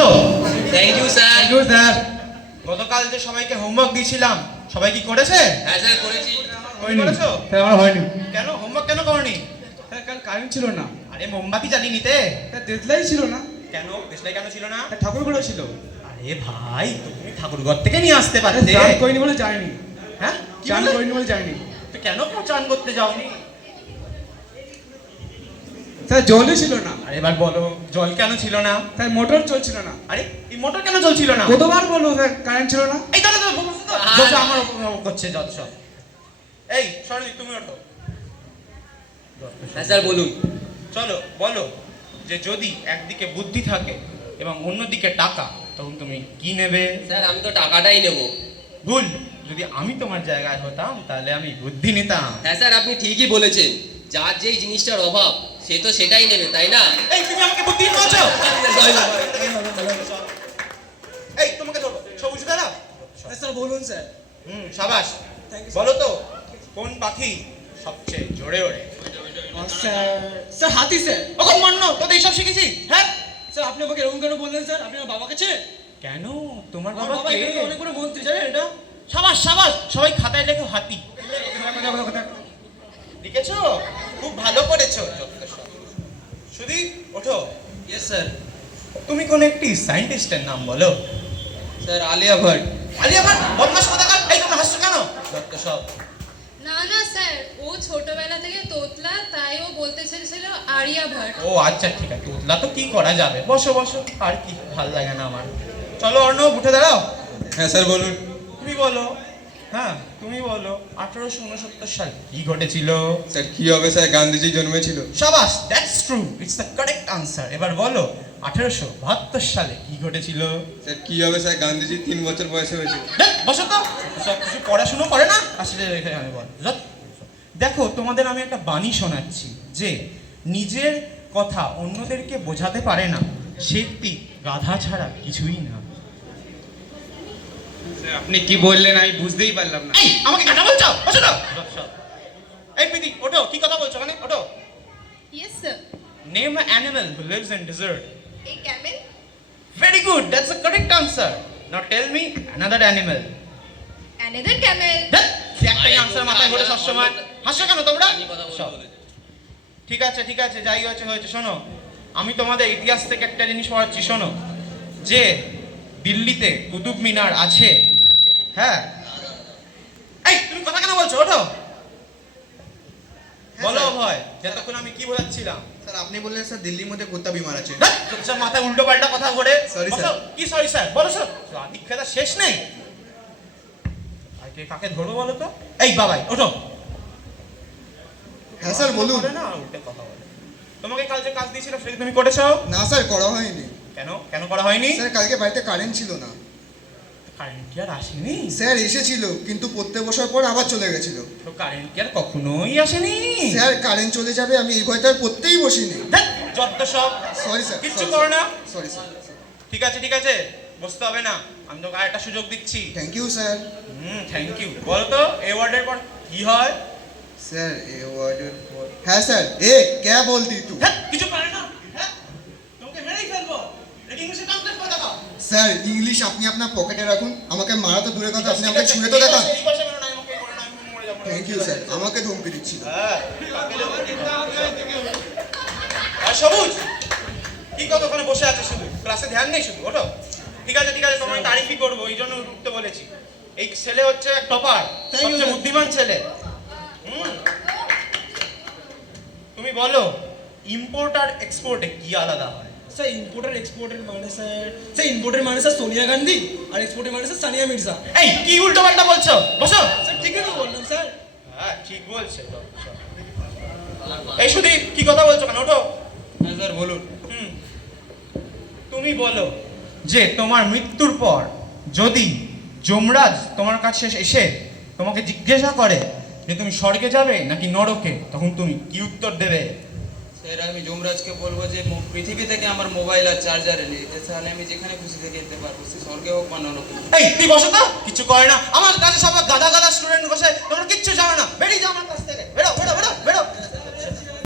বসো। Thank you sir. Thank you sir. গতকাল যে সবাইকে হোমওয়ার্ক দিয়েছিলাম, সবাই কি করেছে? হ্যাঁ স্যার করেছি। তুমি করেছো? স্যার আমার হয়নি। কেন হোমওয়ার্ক কেন করনি? স্যার কাল কারেন্ট ছিল না। আরে মোমবাতি জ্বালিয়ে নিতে। স্যার দেশলাই ছিল না। কেন দেশলাই কেন ছিল না? স্যার ঠাকুর ঘরে ছিল। আরে ভাই তুমি ঠাকুরঘর থেকে নিয়ে আসতে পারতে। চান করিনি বলে যায়নি। হ্যাঁ কি চান বললে? করিনি বলে যায়নি। তো কেন চান করতে যাওনি? স্যার জলই ছিল না। আরে এবার বলো জল কেন ছিল না? স্যার মোটর চলছিল না। আরে এই মোটর কেন চলছিল না? কতবার বলবো স্যার কারেন্ট ছিল না। এই দাদা যত আমার উপর করছে যত সব। এই সরজি তুমি ওঠো। হ্যাঁ স্যার বলুন। চলো বলো যে যদি একদিকে বুদ্ধি থাকে এবং অন্যদিকে টাকা, তখন তুমি কি নেবে? স্যার আমি তো টাকাটাই নেব। ভুল। যদি আমি তোমার জায়গায় হতাম তাহলে আমি বুদ্ধি নিতাম। হ্যাঁ স্যার আপনি ঠিকই বলেছেন, যার যেই জিনিসটার অভাব সে তো সেটাই নেবে, তাই না? এই তুমি আমাকে বুদ্ধি বলছো? এই তোমাকে ধরো সবুজ দাদা। স্যার বলুন স্যার। সাবাস। বলো তো কোন পাখি সবচেয়ে জোরে ওড়ে? স্যার স্যার হাতি স্যার। ওখন মান্য তোদের এইসব শিখেছি? হ্যাঁ স্যার আপনি আমাকে এরকম কেন বললেন স্যার? আপনি আমার বাবাকে চেনেন? কেন তোমার আমার বাবা বাবা কে? এখানে তো অনেক বড় মন্ত্রী, জানেন এটা? সাবাস সাবাস, সবাই খাতায় লেখো হাতি। লিখেছো? খুব ভালো করেছো। সুদীপ ওঠো। Yes sir. তুমি কোন একটি সায়েন্টিস্টের নাম বলো। স্যার আলিয়া ভাট। আলিয়া ভাট বদমাশ কোথাকার। এই তোমরা হাসছো কেন? যত সব। না না স্যার, ও ছোটবেলা থেকে তোতলা, তাই ও বলতে চেয়েছিল আর্যভট্ট। ও আচ্ছা ঠিক আছে, তোতলা তো কি করা যাবে। বসো বসো। আর কি ভাল লাগে না আমার। চলো অর্ণব উঠে দাঁড়াও। হ্যাঁ স্যার বলুন। তুমি বলো। হ্যাঁ তুমি বলো 1869 সালে কি ঘটেছিল? স্যার কি হবে স্যার, গান্ধীজি জন্মেছিল। শাবাশ, that's true, it's the correct answer. এবার বলো 1872 সালে কি ঘটেছিল? স্যার কি হবে স্যার, গান্ধীজি 3 বছর বয়সে হয়েছিল। বসো তো। সব কিছু পড়াশুনো করে না আসলে এখানে বল। দেখো তোমাদের আমি একটা বাণী শোনাচ্ছি যে নিজের কথা অন্যদেরকে বোঝাতে পারে না সে একটি গাধা ছাড়া কিছুই না। আপনি কি বললেন আমি বুঝতেই পারলাম না। এই আমাকে গাধা বলছো? বসো তো। এই প্রীতি ওঠো, কি কথা বলছো? মানে ওঠো। Yes sir. Name an animal who lives in desert. এই Camel. Very good, that's the correct answer. Now tell me another animal. Another Camel. একটাই আনসার মাথায় ঘোরে সবসময়। হাসো কেন তোমরা? আমি কথা বলতে সব। বলেছি। ঠিক আছে ঠিক আছে, যাই হয়েছে হয়েছে। শোনো আমি তোমাদের ইতিহাস থেকে একটা জিনিস পড়াচ্ছি। শোনো যে দিল্লিতে কুতুব মিনার আছে। হ্যাঁ এই তুমি কথা কেন বলছো? ওঠো বলো ভয়। যতক্ষণ আমি কি বোঝাচ্ছিলাম? স্যার আপনি বললেন স্যার দিল্লির মধ্যে কুত্তা বিমার আছে। সব মাথায় উল্টো পাল্টা কথা ঘোরে। Sorry, বসো। sir. কি সরি স্যার? বলো স্যার। দীক্ষাটা শেষ নেই। আজকে কাকে ধরবো বলো তো? এই বাবাই ওঠো। হ্যাঁ স্যার বলুন। বলে না উল্টে কথা বলে। তোমাকে কাল যে কাজ দিয়েছিল সেটা তুমি করেছো? না স্যার করা হয়নি। কেন কেন করা হয়নি? স্যার কালকে বাড়িতে কারেন্ট ছিল না। কারেন্ট কি আর আসেনি? স্যার এসেছিল কিন্তু পড়তে বসার পর আবার চলে গেছিল। তো কারেন্ট কি আর কখনোই আসেনি? স্যার কারেন্ট চলে যাবে আমি এই ভয়টা আর পড়তেই বসিনি। ধ্যাৎ, যত সব। Sorry sir. কিচ্ছু করো না। Sorry sir. ঠিক আছে ঠিক আছে, বসতে হবে না। আমি তোকে আরেকটা সুযোগ দিচ্ছি। Thank you sir. Thank you. বলো তো এ ওয়ার্ডের পর কি হয়? স্যার এ ওয়ার্ডের পর হ্যাঁ স্যার এ ক্যা বলতি তুই? ধ্যাৎ, কিছু পারে না। হ্যাঁ? তোমাকে মেরেই ফেলবো। এটা ইংলিশে কমপ্লিট করে দেখাও। স্যার ইংলিশ আপনি আপনার পকেটে রাখুন, আমাকে মারা তো দূরের কথা আপনি ঠিক আমাকে আছে, ছুঁয়ে তো এই দেখান। পাশে, এই পাশে মেরো না, আমাকে মরে না, আমি মরে যাবো। থ্যাংক ইউ স্যার, আমাকে ধমকি দিচ্ছিল। হ্যাঁ, আর সবুজ কি কত ওখানে বসে আছে শুধু, ক্লাসে ধ্যান নেই শুধু। ওঠো। ঠিক আছে ঠিক আছে, তোমার তারিফই করবো, এই জন্য উঠতে বলেছি। এই ছেলে হচ্ছে টপার, সবচেয়ে বুদ্ধিমান ছেলে। তুমি বলো ইম্পোর্ট আর এক্সপোর্টে কি আলাদা হয়? স্যার ইম্পোর্টার এক্সপোর্টের মানে স্যার ইম্পোর্টের মানে স্যার সোনিয়া গান্ধী, আর এক্সপোর্টের মানে স্যার সানিয়া মির্জা। এই কি উল্টো পাল্টা বলছো? বসো। স্যার ঠিকই তো বললাম স্যার। হ্যাঁ ঠিক বলছে তো। এই সুদীপ কি কথা বলছো কেন? ওঠো। হ্যাঁ স্যার বলুন। তুমি বলো যে তোমার মৃত্যুর পর যদি যমরাজ তোমার কাছে এসে তোমাকে জিজ্ঞাসা করে যে তুমি স্বর্গে যাবে নাকি নরকে, তখন তুমি কি উত্তর দেবে? স্যার আমি যমরাজকে বলবো যে পৃথিবী থেকে আমার মোবাইল আর চার্জার এনে দিতে, তাহলে আমি যেখানে খুশি থেকে যেতে পারবো, সে স্বর্গে হোক বা নরকে। এই তুই বসো তো, কিছু করে না। আমার কাছে সব গাদা গাদা স্টুডেন্ট বসে, তোমরা কিচ্ছু জানো না। বেরিয়ে যাও আমার কাছ থেকে, বেরো বেরো বেরো বেরো।